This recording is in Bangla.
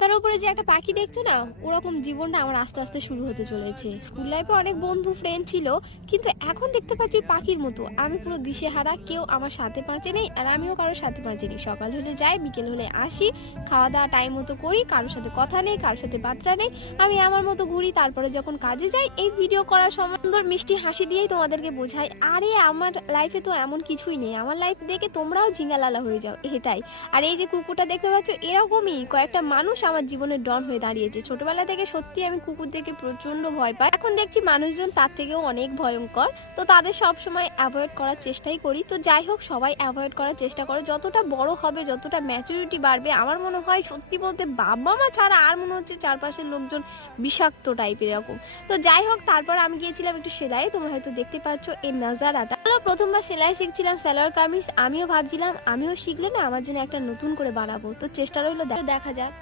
তার উপরে যে একটা পাখি দেখছো না, ওরকম জীবনটা আমার আস্তে আস্তে শুরু হতে চলেছে। স্কুল লাইফে অনেক বন্ধু ফ্রেন্ড ছিল, কিন্তু এখন দেখতে পাচ্ছি ওই পাখির মতো আমি পুরো দিশেহারা, কেউ আমার সাথে পাঁচে নেই আর আমিও কারোর সাথে পাঁচে নেই। সকাল হলে যাই, বিকেল হলে আসি, খাওয়া দাওয়া টাইম মতো করি, কারোর সাথে কথা নেই, কারোর সাথে বার্তা নেই, আমি আমার মতো ঘুরি। তারপরে যখন কাজে যাই, এই ভিডিও করার সময় সুন্দর মিষ্টি হাসি দিয়েই তোমাদেরকে বোঝাই, আরে আমার লাইফে তো এমন কিছুই নেই, আমার লাইফ দেখে তোমরাও ঝিঙ্গালালা হয়ে যাও, এটাই। আর এই যে কুকুরটা দেখতে পাচ্ছ, এরকমই কয়েকটা মানুষ আমার জীবনের ডন হয়ে দাঁড়িয়েছে। ছোটবেলা থেকে সত্যি আমি কুকুর দেখে প্রচন্ড ভয় পাই, এখন দেখছি মানুষজন তার থেকেও অনেক ভয়ঙ্কর। তো তাদের সব সময় অ্যাভয়েড করার চেষ্টাই করি। তো যাই হোক, সবাই অ্যাভয়েড করার চেষ্টা করো। যতটা বড় হবে, যতটা ম্যাচুরিটি বাড়বে, আমার মনে হয় সত্যি বলতে বাবা মা ছাড়া আর মনে হচ্ছে চারপাশের লোকজন বিষাক্ত টাইপের এরকম। তো যাই হোক, তারপর আমি গিয়েছিলাম একটু সেলাই। তোমরা হয়তো দেখতে পাচ্ছ এই নাজারাটা। প্রথমবার সেলাই শিখছিলাম, সালোয়ার কামিজ। আমিও ভাবছিলাম আমিও শিখলে না আমার জন্য একটা নতুন করে বানাবো। তো চেষ্টা রইলো, দেখা যাক।